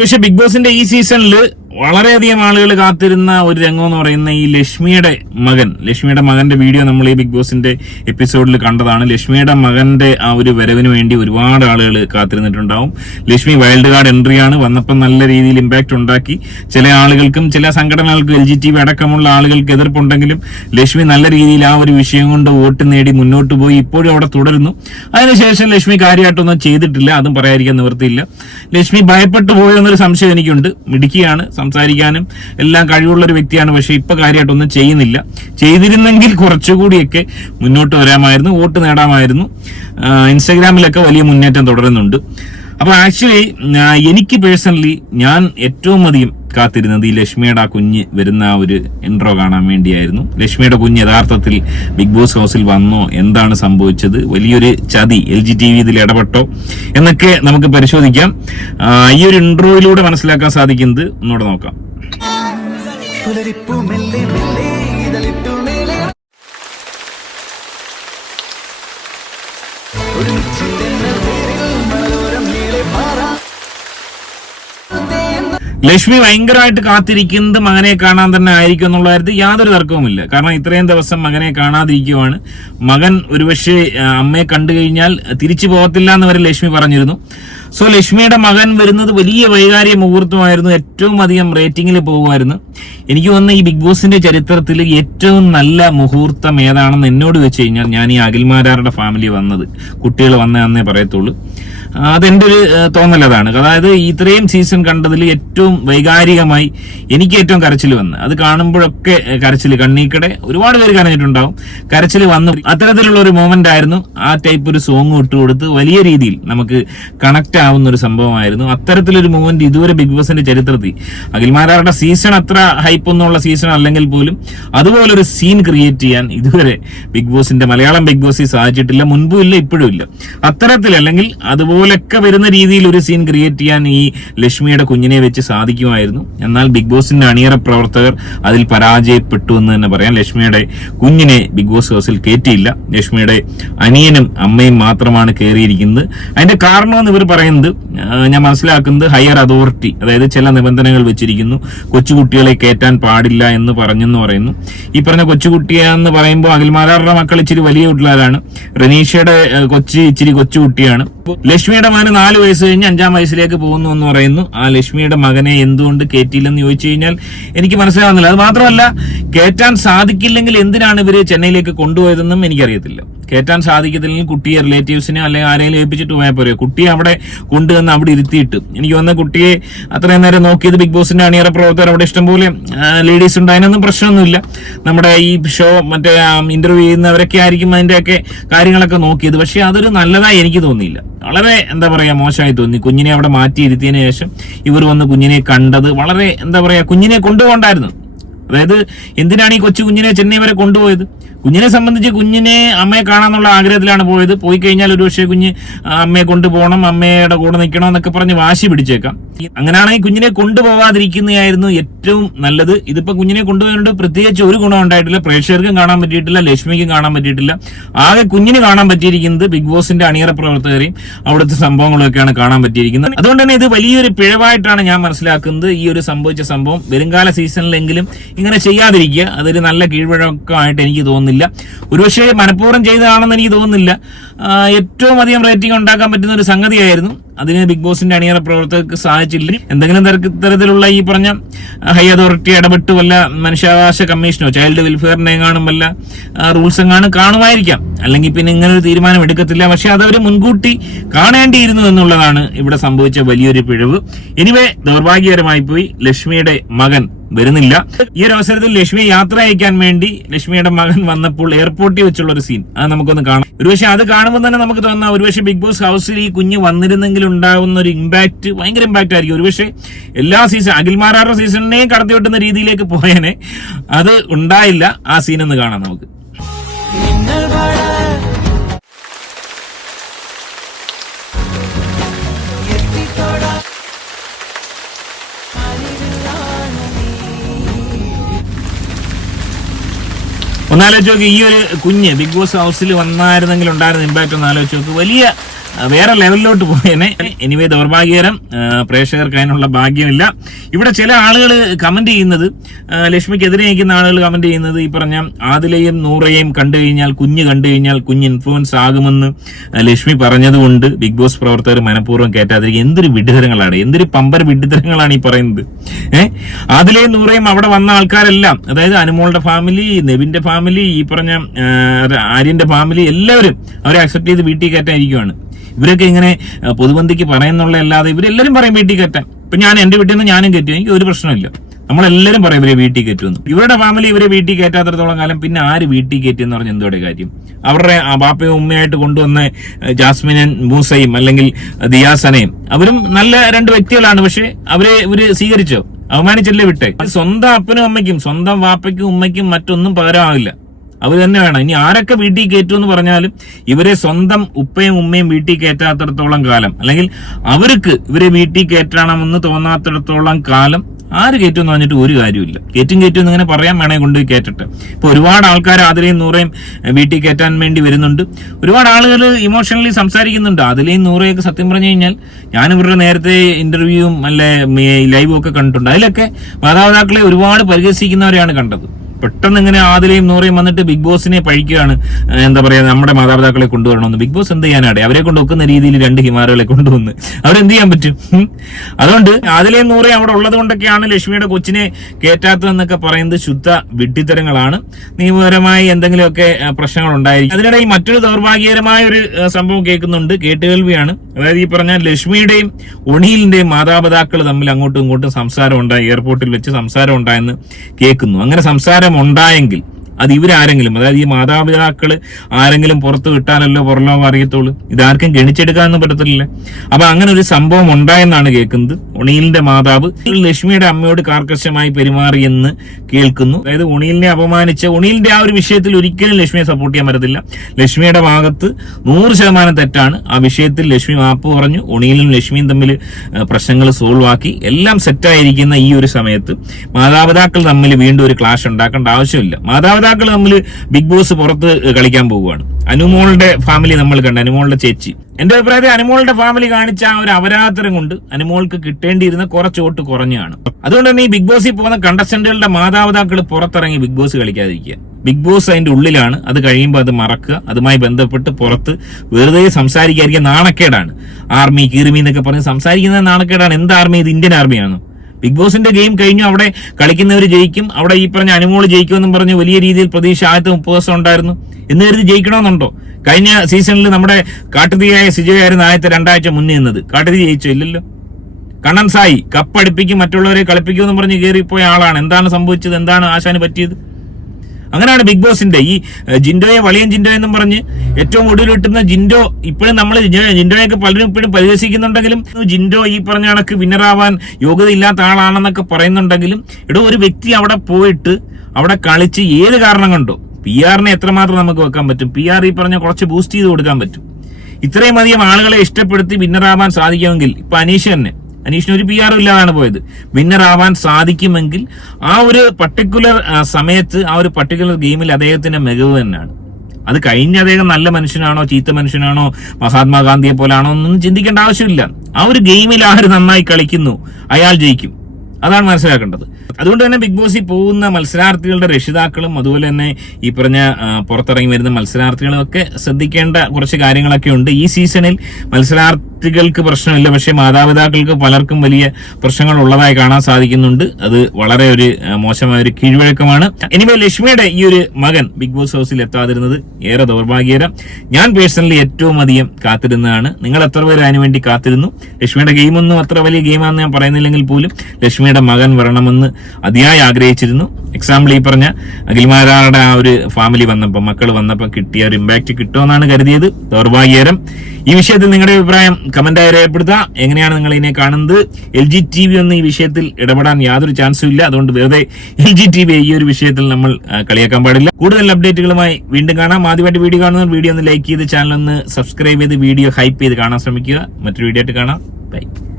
പക്ഷെ ബിഗ് ബോസിന്റെ ഈ സീസണിൽ വളരെയധികം ആളുകൾ കാത്തിരുന്ന ഒരു രംഗം എന്ന് പറയുന്ന ഈ ലക്ഷ്മിയുടെ മകൻ. ലക്ഷ്മിയുടെ മകന്റെ വീഡിയോ നമ്മൾ ഈ ബിഗ് ബോസിന്റെ എപ്പിസോഡിൽ കണ്ടതാണ്. ലക്ഷ്മിയുടെ മകന്റെ ആ ഒരു വരവിന് വേണ്ടി ഒരുപാട് ആളുകൾ കാത്തിരുന്നിട്ടുണ്ടാവും. ലക്ഷ്മി വൈൽഡ് കാർഡ് എൻട്രി ആണ്. വന്നപ്പോൾ നല്ല രീതിയിൽ ഇമ്പാക്ട് ഉണ്ടാക്കി. ചില ആളുകൾക്കും ചില സംഘടനകൾക്കും എൽ ജി ടി വി അടക്കമുള്ള ആളുകൾക്ക് എതിർപ്പുണ്ടെങ്കിലും ലക്ഷ്മി നല്ല രീതിയിൽ ആ ഒരു വിഷയം കൊണ്ട് വോട്ട് നേടി മുന്നോട്ട് പോയി. ഇപ്പോഴും അവിടെ തുടരുന്നു. അതിനുശേഷം ലക്ഷ്മി കാര്യമായിട്ടൊന്നും ചെയ്തിട്ടില്ല. അതും പറയാതിരിക്കാൻ നിവൃത്തിയില്ല. ലക്ഷ്മി ഭയപ്പെട്ടു പോയെന്നൊരു സംശയം എനിക്കുണ്ട്. മിടുക്കിയാണ്. സംസാരിക്കാനും എല്ലാം കഴിവുള്ള ഒരു വ്യക്തിയാണ്. പക്ഷെ ഇപ്പൊ കാര്യമായിട്ടൊന്നും ചെയ്യുന്നില്ല. ചെയ്തിരുന്നെങ്കിൽ കുറച്ചുകൂടിയൊക്കെ മുന്നോട്ട് വരാമായിരുന്നു വോട്ട് നേടാമായിരുന്നു. ഇൻസ്റ്റാഗ്രാമിലൊക്കെ വലിയ മുന്നേറ്റം തുടരുന്നുണ്ട്. അപ്പൊ ആക്ച്വലി എനിക്ക് പേഴ്സണലി ഞാൻ ഏറ്റവും അധികം കാത്തിരുന്നത് ഈ ലക്ഷ്മിയുടെ ആ കുഞ്ഞ് വരുന്ന ഒരു ഇൻട്രോ കാണാൻ വേണ്ടിയായിരുന്നു. ലക്ഷ്മിയുടെ കുഞ്ഞ് യഥാർത്ഥത്തിൽ ബിഗ് ബോസ് ഹൗസിൽ വന്നോ എന്താണ് സംഭവിച്ചത്? വലിയൊരു ചതി എൽ ജി ടി വി ഇതിൽ ഇടപെട്ടോ? എന്നൊക്കെ നമുക്ക് പരിശോധിക്കാം. ഈ ഒരു ഇൻട്രോയിലൂടെ മനസ്സിലാക്കാൻ സാധിക്കുന്നത് ഒന്നുകൂടെ നോക്കാം. ലക്ഷ്മി ഭയങ്കരമായിട്ട് കാത്തിരിക്കുന്നത് മകനെ കാണാൻ തന്നെ ആയിരിക്കും എന്നുള്ള കാര്യത്തിൽ യാതൊരു തർക്കവുമില്ല. കാരണം ഇത്രയും ദിവസം മകനെ കാണാതിരിക്കുവാണ്. മകൻ ഒരുപക്ഷെ അമ്മയെ കണ്ടു കഴിഞ്ഞാൽ തിരിച്ചു പോകത്തില്ല എന്ന് വരെ ലക്ഷ്മി പറഞ്ഞിരുന്നു. സോ ലക്ഷ്മിയുടെ മകൻ വരുന്നത് വലിയ വൈകാരിക മുഹൂർത്തമായിരുന്നു. ഏറ്റവും അധികം റേറ്റിംഗിൽ പോകുമായിരുന്നു. എനിക്ക് തോന്നുന്നു ഈ ബിഗ് ബോസിന്റെ ചരിത്രത്തിൽ ഏറ്റവും നല്ല മുഹൂർത്തം ഏതാണെന്ന് എന്നോട് വെച്ച് കഴിഞ്ഞാൽ ഞാൻ ഈ അഖിൽമാരാരുടെ ഫാമിലി വന്നത്. കുട്ടികൾ വന്നതെന്നേ പറയത്തുള്ളൂ. അതെന്റെ ഒരു തോന്നലതാണ്. അതായത് ഇത്രയും സീസൺ കണ്ടതിൽ ഏറ്റവും വൈകാരികമായി എനിക്ക് ഏറ്റവും കരച്ചിൽ വന്ന്. അത് കാണുമ്പോഴൊക്കെ കരച്ചിൽ. കണ്ണീക്കടെ ഒരുപാട് പേര് കരഞ്ഞിട്ടുണ്ടാവും. കരച്ചിൽ വന്നു. അത്തരത്തിലുള്ള ഒരു മൂമെന്റ് ആയിരുന്നു ആ ടൈപ്പ് ഒരു സോങ് ഇട്ടുകൊടുത്ത് വലിയ രീതിയിൽ നമുക്ക് കണക്ട് ആവുന്ന ഒരു സംഭവമായിരുന്നു. അത്തരത്തിലൊരു മൂവ്മെന്റ് ഇതുവരെ ബിഗ് ബോസിന്റെ ചരിത്രത്തിൽ. അഖിൽമാരാരുടെ സീസൺ അത്ര ഹൈപ്പ് ഒന്നുള്ള സീസൺ അല്ലെങ്കിൽ പോലും അതുപോലൊരു സീൻ ക്രിയേറ്റ് ചെയ്യാൻ ഇതുവരെ ബിഗ് ബോസിന്റെ മലയാളം ബിഗ് ബോസിൽ സാധിച്ചിട്ടില്ല. മുൻപും ഇല്ല ഇപ്പോഴും ഇല്ല. അത്തരത്തിൽ അല്ലെങ്കിൽ അതുപോലൊക്കെ വരുന്ന രീതിയിൽ ഒരു സീൻ ക്രിയേറ്റ് ചെയ്യാൻ ഈ ലക്ഷ്മിയുടെ കുഞ്ഞിനെ വെച്ച് സാധിക്കുമായിരുന്നു. എന്നാൽ ബിഗ് ബോസിന്റെ അണിയറ പ്രവർത്തകർ അതിൽ പരാജയപ്പെട്ടു എന്ന് തന്നെ പറയാം. ലക്ഷ്മിയുടെ കുഞ്ഞിനെ ബിഗ് ബോസ് ഹൗസിൽ കയറ്റിയില്ല ലക്ഷ്മിയുടെ അനിയനും അമ്മയും മാത്രമാണ് കയറിയിരിക്കുന്നത് അതിന്റെ കാരണമെന്ന് ഇവർ പറയുന്നത് ആ, ഞാൻ മനസ്സിലാക്കുന്നത് ഹയർ അതോറിറ്റി അതായത് ചില നിബന്ധനകൾ വെച്ചിരിക്കുന്നു. കൊച്ചുകുട്ടികളെ കയറ്റാൻ പാടില്ല എന്ന് പറഞ്ഞെന്ന് പറയുന്നു. ഈ പറഞ്ഞ കൊച്ചുകുട്ടിയെന്ന് പറയുമ്പോൾ അഖിൽമാരാറുടെ മക്കൾ ഇച്ചിരി വലിയ കുട്ടികളാണ്. റനീഷയുടെ കൊച്ചി ഇച്ചിരി കൊച്ചുകുട്ടിയാണ്. ലക്ഷ്മിയുടെ മകന് നാല് വയസ്സ് കഴിഞ്ഞ് അഞ്ചാം വയസ്സിലേക്ക് പോകുന്നു എന്ന് പറയുന്നു. ആ ലക്ഷ്മിയുടെ മകനെ എന്തുകൊണ്ട് കയറ്റിയില്ലെന്ന് ചോദിച്ചു കഴിഞ്ഞാൽ എനിക്ക് മനസ്സിലാവുന്നില്ല. അത് മാത്രമല്ല കയറ്റാൻ സാധിക്കില്ലെങ്കിൽ എന്തിനാണ് ഇവർ ചെന്നൈയിലേക്ക് കൊണ്ടുപോയതെന്നും എനിക്കറിയത്തില്ല. കയറ്റാൻ സാധിക്കത്തില്ലെങ്കിൽ കുട്ടിയെ റിലേറ്റീവ്സിനെ അല്ലെങ്കിൽ ആരെങ്കിലും ഏൽപ്പിച്ചിട്ട് പോയാൽ പോരെ. കുട്ടിയെ അവിടെ കൊണ്ടുവന്ന് അവിടെ ഇരുത്തിയിട്ട്. എനിക്ക് വന്ന കുട്ടിയെ അത്രയും നേരം നോക്കിയത് ബിഗ് ബോസിന്റെ അണിയറ പ്രവർത്തകർ അവിടെ ഇഷ്ടംപോലെ ലേഡീസ് ഉണ്ട്. അതിനൊന്നും പ്രശ്നമൊന്നുമില്ല. നമ്മുടെ ഈ ഷോ മറ്റേ ഇന്റർവ്യൂ ചെയ്യുന്നവരൊക്കെ ആയിരിക്കും അതിന്റെയൊക്കെ കാര്യങ്ങളൊക്കെ നോക്കിയത്. പക്ഷെ അതൊരു നല്ലതായി എനിക്ക് തോന്നിയില്ല. വളരെ എന്താ പറയാ മോശമായി തോന്നി. കുഞ്ഞിനെ അവിടെ മാറ്റിയിരുത്തിയതിനു ശേഷം ഇവർ വന്ന് കുഞ്ഞിനെ കണ്ടത് വളരെ എന്താ പറയാ കുഞ്ഞിനെ കൊണ്ടുപോകണ്ടായിരുന്നു. അതായത് എന്തിനാണ് ഈ കൊച്ചു കുഞ്ഞിനെ ചെന്നൈ വരെ കൊണ്ടുപോയത്? കുഞ്ഞിനെ സംബന്ധിച്ച് കുഞ്ഞിനെ അമ്മയെ കാണാന്നുള്ള ആഗ്രഹത്തിലാണ് പോയത്. പോയി കഴിഞ്ഞാൽ ഒരു പക്ഷേ കുഞ്ഞ് അമ്മയെ കൊണ്ടുപോകണം അമ്മയുടെ കൂടെ നിൽക്കണം എന്നൊക്കെ പറഞ്ഞ് വാശി പിടിച്ചേക്കാം. അങ്ങനെയാണെങ്കിൽ കുഞ്ഞിനെ കൊണ്ടുപോകാതിരിക്കുന്നതായിരുന്നു ഏറ്റവും നല്ലത്. ഇതിപ്പോ കുഞ്ഞിനെ കൊണ്ടുപോയതുകൊണ്ട് പ്രത്യേകിച്ച് ഒരു ഗുണം ഉണ്ടായിട്ടില്ല. പ്രേക്ഷകർക്കും കാണാൻ പറ്റിയിട്ടില്ല. ലക്ഷ്മിക്കും കാണാൻ പറ്റിയിട്ടില്ല. ആകെ കുഞ്ഞിന് കാണാൻ പറ്റിയിരിക്കുന്നത് ബിഗ് ബോസിന്റെ അണിയറ പ്രവർത്തകരെയും അവിടുത്തെ സംഭവങ്ങളൊക്കെയാണ് കാണാൻ പറ്റിയിരിക്കുന്നത്. അതുകൊണ്ട് തന്നെ ഇത് വലിയൊരു പിഴവായിട്ടാണ് ഞാൻ മനസ്സിലാക്കുന്നത്. ഈ ഒരു സംഭവിച്ച സംഭവം വരുംകാല സീസണിലെങ്കിലും ഇങ്ങനെ ചെയ്യാതിരിക്കുക. അതൊരു നല്ല കീഴ്വഴക്കമായിട്ട് എനിക്ക് തോന്നുന്നില്ല. ഒരുപക്ഷെ മനഃപൂർവം ചെയ്തതാണെന്ന് എനിക്ക് തോന്നുന്നില്ല. ഏറ്റവും അധികം റേറ്റിംഗ് ഉണ്ടാക്കാൻ പറ്റുന്ന ഒരു സംഗതിയായിരുന്നു. അതിന് ബിഗ് ബോസിന്റെ അണിയറ പ്രവർത്തകർക്ക് സാധിച്ചില്ല. എന്തെങ്കിലും തരത്തിലുള്ള ഈ പറഞ്ഞ ഹൈ അതോറിറ്റി ഇടപെട്ട് വല്ല മനുഷ്യാവകാശ കമ്മീഷനോ ചൈൽഡ് വെൽഫെയറിനെ എങ്ങാനും വല്ല റൂൾസ് എങ്ങാനും കാണുമായിരിക്കാം. അല്ലെങ്കിൽ പിന്നെ ഇങ്ങനെ ഒരു തീരുമാനം എടുക്കത്തില്ല. പക്ഷെ അതവർ മുൻകൂട്ടി കാണേണ്ടിയിരുന്നു എന്നുള്ളതാണ് ഇവിടെ സംഭവിച്ച വലിയൊരു പിഴവ്. എനിവേ ദൗർഭാഗ്യകരമായി പോയി. ലക്ഷ്മിയുടെ മകൻ വരുന്നില്ല. ഈ ഒരു അവസരത്തിൽ ലക്ഷ്മിയെ യാത്ര അയക്കാൻ വേണ്ടി ലക്ഷ്മിയുടെ മകൻ വന്നപ്പോൾ എയർപോർട്ടിൽ വെച്ചുള്ള ഒരു സീൻ അത് നമുക്കൊന്ന് കാണാം. ഒരുപക്ഷെ അത് കാണുമ്പോൾ തന്നെ നമുക്ക് തോന്നാം ഒരുപക്ഷെ ബിഗ് ബോസ് ഹൗസിൽ ഈ കുഞ്ഞ് വന്നിരുന്നെങ്കിൽ ഉണ്ടാവുന്ന ഒരു ഇമ്പാക്ട് ഭയങ്കര ഇമ്പാക്ട് ആയിരിക്കും. ഒരുപക്ഷെ എല്ലാ സീസൺ അഖിൽമാരാറുടെ സീസണിനെയും കടത്തിവെട്ടുന്ന രീതിയിലേക്ക് പോയേനെ. അത് ഉണ്ടായില്ല. ആ സീൻ ഒന്ന് കാണാം നമുക്ക്. ഒന്നാലോചിച്ച് നോക്ക് ഈ ഒരു കുഞ്ഞ് ബിഗ് ബോസ് ഹൗസിൽ വന്നായിരുന്നെങ്കിൽ ഉണ്ടായിരുന്ന ഇമ്പാക്ട് ഒന്ന് ആലോചിച്ച് നോക്ക്. വലിയ വേറെ ലെവലിലോട്ട് പോയേനെ. എനിവേ ദൗർഭാഗ്യകരം പ്രേക്ഷകർക്ക് അതിനുള്ള ഭാഗ്യമില്ല. ഇവിടെ ചില ആളുകൾ കമന്റ് ചെയ്യുന്നത് ലക്ഷ്മിക്കെതിരെ നിൽക്കുന്ന ആളുകൾ കമന്റ് ചെയ്യുന്നത് ഈ പറഞ്ഞ ആദിലയും നൂറയും കണ്ടു കഴിഞ്ഞാൽ കുഞ്ഞ് കണ്ടു കഴിഞ്ഞാൽ കുഞ്ഞ് ഇൻഫ്ലുവൻസ് ആകുമെന്ന് ലക്ഷ്മി പറഞ്ഞതുകൊണ്ട് ബിഗ് ബോസ് പ്രവർത്തകർ മനഃപൂർവം കയറ്റാതിരിക്കും എന്തൊരു വിഡിതരങ്ങളാണ് എന്തൊരു പമ്പര വിഡിതരങ്ങളാണ് ഈ പറയുന്നത്. ഏഹ് ആദിലയും നൂറയും അവിടെ വന്ന ആൾക്കാരെല്ലാം അതായത് അനുമോളുടെ ഫാമിലി നെവിന്റെ ഫാമിലി ഈ പറഞ്ഞ ആര്യന്റെ ഫാമിലി എല്ലാവരും അവരെ അക്സെപ്റ്റ് ചെയ്ത് വീട്ടിൽ കയറ്റാനിരിക്കുവാണ്. ഇവരൊക്കെ ഇങ്ങനെ പൊതുവന്തിക്ക് പറയുന്നുള്ള അല്ലാതെ ഇവരെല്ലാരും പറയും വീട്ടിൽ കയറ്റാൻ. ഇപ്പൊ ഞാൻ എന്റെ വീട്ടിൽ നിന്ന് ഞാനും കയറ്റും എനിക്ക് ഒരു പ്രശ്നമില്ല നമ്മളെല്ലാരും പറയും ഇവരെ വീട്ടിൽ കയറ്റുമെന്ന്. ഇവരുടെ ഫാമിലി ഇവരെ വീട്ടിൽ കയറ്റാത്തടത്തോളം കാലം പിന്നെ ആര് വീട്ടിൽ കയറ്റി എന്ന് പറഞ്ഞ എന്തോടെ കാര്യം. അവരുടെ ബാപ്പയും ഉമ്മയായിട്ട് കൊണ്ടുവന്ന ജാസ്മിനൻ ജാസ്മിനും മൂസയും അല്ലെങ്കിൽ ദിയാസനയും അവരും നല്ല രണ്ട് വ്യക്തികളാണ്. പക്ഷെ അവരെ ഇവർ സ്വീകരിച്ചോ? അവമാനിച്ചല്ലേ വിട്ടെ? സ്വന്തം അപ്പനും അമ്മയ്ക്കും സ്വന്തം വാപ്പയ്ക്കും ഉമ്മയ്ക്കും മറ്റൊന്നും പകരമാവില്ല. അവർ തന്നെ വേണം. ഇനി ആരൊക്കെ വീട്ടിൽ കയറ്റും എന്ന് പറഞ്ഞാലും ഇവരെ സ്വന്തം ഉപ്പയും ഉമ്മയും വീട്ടിൽ കയറ്റാത്തിടത്തോളം കാലം. അല്ലെങ്കിൽ അവർക്ക് ഇവരെ വീട്ടിൽ കയറ്റണമെന്ന് തോന്നാത്തിടത്തോളം കാലം ആര് കയറ്റും എന്ന് പറഞ്ഞിട്ട് ഒരു കാര്യമില്ല കയറ്റും കയറ്റും എന്നിങ്ങനെ പറയാൻ വേണേ കൊണ്ടുപോയി കയറ്റട്ടെ. ഇപ്പൊ ഒരുപാട് ആൾക്കാർ ആതിലെയും നൂറേയും വീട്ടിൽ കയറ്റാൻ വേണ്ടി വരുന്നുണ്ട്. ഒരുപാട് ആളുകൾ ഇമോഷണലി സംസാരിക്കുന്നുണ്ട്. അതിലെയും നൂറയൊക്കെ സത്യം പറഞ്ഞു കഴിഞ്ഞാൽ ഞാൻ ഇവരുടെ നേരത്തെ ഇന്റർവ്യൂവും അല്ലെ ലൈവും ഒക്കെ കണ്ടിട്ടുണ്ട്. അതിലൊക്കെ മാതാപിതാക്കളെ ഒരുപാട് പരിഹസിക്കുന്നവരെയാണ് കണ്ടത്. പെട്ടെന്ന് ഇങ്ങനെ ആദിലയും നൂറയും വന്നിട്ട് ബിഗ് ബോസിനെ പഴിക്കുകയാണ് എന്താ പറയാ നമ്മുടെ മാതാപിതാക്കളെ കൊണ്ടുവരണമെന്ന്. ബിഗ് ബോസ് എന്ത് ചെയ്യാനാടെ? അവരെ കൊണ്ട് ഒക്കുന്ന രീതിയിൽ രണ്ട് ഹിമാലകളെ കൊണ്ടുവന്ന്. അവരെന്ത് ചെയ്യാൻ പറ്റും? അതുകൊണ്ട് ആദിലയും നൂറയും അവിടെ ഉള്ളത് കൊണ്ടൊക്കെയാണ് ലക്ഷ്മിയുടെ കൊച്ചിനെ കയറ്റാത്തതെന്നൊക്കെ പറയുന്നത് ശുദ്ധ വിഡ്ഢിത്തരങ്ങളാണ്. നിയമപരമായി എന്തെങ്കിലുമൊക്കെ പ്രശ്നങ്ങൾ ഉണ്ടായിരിക്കും അതിനിടയിൽ മറ്റൊരു ദൗർഭാഗ്യകരമായ ഒരു സംഭവം കേൾക്കുന്നുണ്ട്. കേട്ടുകേൾവിയാണ്. അതായത് ഈ പറഞ്ഞ ലക്ഷ്മിയുടെയും ഒണിയിലിന്റെയും മാതാപിതാക്കൾ തമ്മിൽ അങ്ങോട്ടും ഇങ്ങോട്ടും സംസാരം ഉണ്ടായി എയർപോർട്ടിൽ വെച്ച് സംസാരം ഉണ്ടായെന്ന് കേൾക്കുന്നു. അങ്ങനെ സംസാരം ഉണ്ടായെങ്കിൽ അത് ഇവരാരെങ്കിലും അതായത് ഈ മാതാപിതാക്കൾ ആരെങ്കിലും പുറത്ത് വിട്ടാലല്ലോ പുറലോകം അറിയത്തുള്ളൂ? ഇതാർക്കും ഗണിച്ചെടുക്കാനൊന്നും പറ്റത്തില്ല അപ്പൊ അങ്ങനെ ഒരു സംഭവം ഉണ്ടായെന്നാണ് കേൾക്കുന്നത്. ഒണിയിലിന്റെ മാതാവ് ലക്ഷ്മിയുടെ അമ്മയോട് കാർക്കശമായി പെരുമാറിയെന്ന് കേൾക്കുന്നു. അതായത് ഉണീലിനെ അപമാനിച്ച ഉണീലിന്റെ ആ ഒരു വിഷയത്തിൽ ഒരിക്കലും ലക്ഷ്മിയെ സപ്പോർട്ട് ചെയ്യാൻ പറ്റത്തില്ല. ലക്ഷ്മിയുടെ ഭാഗത്ത് നൂറ് ശതമാനം തെറ്റാണ്. ആ വിഷയത്തിൽ ലക്ഷ്മി മാപ്പ് പറഞ്ഞു. ഉണീലും ലക്ഷ്മിയും തമ്മിൽ പ്രശ്നങ്ങൾ സോൾവ് ആക്കി. എല്ലാം സെറ്റായിരിക്കുന്ന ഈ ഒരു സമയത്ത് മാതാപിതാക്കൾ തമ്മിൽ വീണ്ടും ഒരു ക്ലാഷ് ഉണ്ടാക്കേണ്ട ആവശ്യമില്ല. മാതാപിതാക്കൾ തമ്മിൽ ബിഗ് ബോസ് പുറത്ത് കളിക്കാൻ പോവുകയാണ്. അനുമോളുടെ ഫാമിലി നമ്മൾ കണ്ട അനുമോളുടെ ചേച്ചി. എന്റെ അഭിപ്രായത്തിൽ അനുമോളുടെ ഫാമിലി കാണിച്ച ആ ഒരു അപരാധരം കൊണ്ട് അനുമോൾക്ക് കിട്ടേണ്ടിയിരുന്ന കുറച്ച് വോട്ട് കുറഞ്ഞാണ്. അതുകൊണ്ട് തന്നെ ഈ ബിഗ് ബോസിൽ പോകുന്ന കണ്ടസ്റ്റന്റുകളുടെ മാതാപിതാക്കൾ പുറത്തിറങ്ങി ബിഗ് ബോസ് കളിക്കാതിരിക്കുക. ബിഗ് ബോസ് അതിന്റെ ഉള്ളിലാണ്. അത് കഴിയുമ്പോൾ അത് മറക്കുക. അതുമായി ബന്ധപ്പെട്ട് പുറത്ത് വെറുതെ സംസാരിക്കാതിരിക്കുക. നാണക്കേടാണ്. ആർമി കീർമി എന്നൊക്കെ പറഞ്ഞ് സംസാരിക്കുന്നത് നാണക്കേടാണ്. എന്ത് ആർമി ഇത് ഇന്ത്യൻ ആർമിയാണോ ബിഗ് ബോസിന്റെ ഗെയിം കഴിഞ്ഞു അവിടെ കളിക്കുന്നവർ ജയിക്കും. അവിടെ ഈ പറഞ്ഞ അനുമോൾ ജയിക്കുമെന്നും പറഞ്ഞ് വലിയ രീതിയിൽ പ്രതീക്ഷ ആദ്യത്തെ മുപ്പത് ദിവസം ഉണ്ടായിരുന്നു. എന്ന് കരുതി ജയിക്കണമെന്നുണ്ടോ? കഴിഞ്ഞ സീസണിൽ നമ്മുടെ കാട്ടുതീയായ സിജയായിരുന്നു ആദ്യത്തെ രണ്ടാഴ്ച മുന്നേ നിന്നത്. കാട്ടുതീ ജയിച്ചോ? ഇല്ലല്ലോ. കണ്ണൻ സായി കപ്പടിപ്പിക്കും മറ്റുള്ളവരെ കളിപ്പിക്കുമെന്നും പറഞ്ഞ് കയറിപ്പോയ ആളാണ്. എന്താണ് സംഭവിച്ചത്? എന്താണ് ആശാന് പറ്റിയത്? അങ്ങനെയാണ് ബിഗ് ബോസിന്റെ ഈ ജിൻഡോയെ വളിയൻ ജിൻഡോ എന്നും പറഞ്ഞ് ഏറ്റവും ഒടുവിൽ കിട്ടുന്ന ജിൻഡോ ഇപ്പോഴും നമ്മൾ ജിൻഡോയൊക്കെ പലരും ഇപ്പോഴും പരിഹസിക്കുന്നുണ്ടെങ്കിലും ജിൻഡോ ഈ പറഞ്ഞ കണക്ക് വിന്നറാവാൻ യോഗ്യത ഇല്ലാത്ത ആളാണെന്നൊക്കെ പറയുന്നുണ്ടെങ്കിലും എടോ ഒരു വ്യക്തി അവിടെ പോയിട്ട് അവിടെ കളിച്ച് ഏത് കാരണം കൊണ്ടോ പി ആറിനെ എത്രമാത്രം നമുക്ക് വെക്കാൻ പറ്റും? പി ആർ ഈ പറഞ്ഞ കുറച്ച് ബൂസ്റ്റ് ചെയ്ത് കൊടുക്കാൻ പറ്റും. ഇത്രയും അധികം ആളുകളെ ഇഷ്ടപ്പെടുത്തി വിന്നറാവാൻ സാധിക്കുമെങ്കിൽ ഇപ്പൊ അനീഷ് തന്നെ അനീഷിന് ഒരു പി ആറും ഇല്ലാതാണ് പോയത്. വിന്നർ ആവാൻ സാധിക്കുമെങ്കിൽ ആ ഒരു പർട്ടിക്കുലർ സമയത്ത് ആ ഒരു പർട്ടിക്കുലർ ഗെയിമിൽ അദ്ദേഹത്തിന്റെ മികവ് തന്നെയാണ്. അത് കഴിഞ്ഞ അദ്ദേഹം നല്ല മനുഷ്യനാണോ ചീത്ത മനുഷ്യനാണോ മഹാത്മാഗാന്ധിയെ പോലാണോ എന്നൊന്നും ചിന്തിക്കേണ്ട ആവശ്യമില്ല. ആ ഒരു ഗെയിമിൽ ആര് നന്നായി കളിക്കുന്നു അയാൾ ജയിക്കും. അതാണ് മനസ്സിലാക്കേണ്ടത്. അതുകൊണ്ട് തന്നെ ബിഗ് ബോസിൽ പോകുന്ന മത്സരാർത്ഥികളുടെ രക്ഷിതാക്കളും അതുപോലെ തന്നെ ഈ പറഞ്ഞ പുറത്തിറങ്ങി വരുന്ന മത്സരാർത്ഥികളും ഒക്കെ ശ്രദ്ധിക്കേണ്ട കുറച്ച് കാര്യങ്ങളൊക്കെ ഉണ്ട്. ഈ സീസണിൽ മത്സരാർത്ഥികൾക്ക് പ്രശ്നമില്ല. പക്ഷേ മാതാപിതാക്കൾക്ക് പലർക്കും വലിയ പ്രശ്നങ്ങൾ ഉള്ളതായി കാണാൻ സാധിക്കുന്നുണ്ട്. അത് വളരെ ഒരു മോശമായ ഒരു കീഴ്വഴക്കമാണ്. എനിവേ ലക്ഷ്മിയുടെ ഈ ഒരു മകൻ ബിഗ് ബോസ് ഹൗസിൽ എത്താതിരുന്നത് ഏറെ ദൗർഭാഗ്യകരം. ഞാൻ പേഴ്സണലി ഏറ്റവും അധികം കാത്തിരുന്നതാണ്. നിങ്ങൾ എത്ര പേര് അതിനുവേണ്ടി കാത്തിരുന്നു? ലക്ഷ്മിയുടെ ഗെയിമൊന്നും അത്ര വലിയ ഗെയിമാണെന്ന് ഞാൻ പറയുന്നില്ലെങ്കിൽ പോലും ലക്ഷ്മിയുടെ മകൻ വരണമെന്ന് അതിയായി ആഗ്രഹിച്ചിരുന്നു. എക്സാമ്പിൾ ഈ പറഞ്ഞ അഖിൽമാരാരുടെ ആ ഒരു ഫാമിലി വന്നപ്പോൾ മക്കൾ വന്നപ്പോൾ കിട്ടിയ ഒരു ഇമ്പാക്ട് കിട്ടുമെന്നാണ് കരുതിയത്. ദൗർഭാഗ്യകരം. ഈ വിഷയത്തിൽ നിങ്ങളുടെ അഭിപ്രായം കമന്റായി രേഖപ്പെടുത്തുക. എങ്ങനെയാണ് നിങ്ങൾ ഇതിനെ കാണുന്നത്? എൽ ജി ടി വി ഒന്നും ഈ വിഷയത്തിൽ ഇടപെടാൻ യാതൊരു ചാൻസും ഇല്ല. അതുകൊണ്ട് വെറുതെ എൽ ജി ടി വി ഈ ഒരു വിഷയത്തിൽ നമ്മൾ കളിയാക്കാൻ പാടില്ല. കൂടുതൽ അപ്ഡേറ്റുകളുമായി വീണ്ടും കാണാം. ആദ്യമായിട്ട് വീഡിയോ കാണുന്നവർ വീഡിയോ ഒന്ന് ലൈക്ക് ചെയ്ത് ചാനൽ ഒന്ന് സബ്സ്ക്രൈബ് ചെയ്ത് വീഡിയോ ഹൈപ്പ് ചെയ്ത് കാണാൻ ശ്രമിക്കുക. മറ്റൊരു വീഡിയോ ആയിട്ട് കാണാം. ബൈ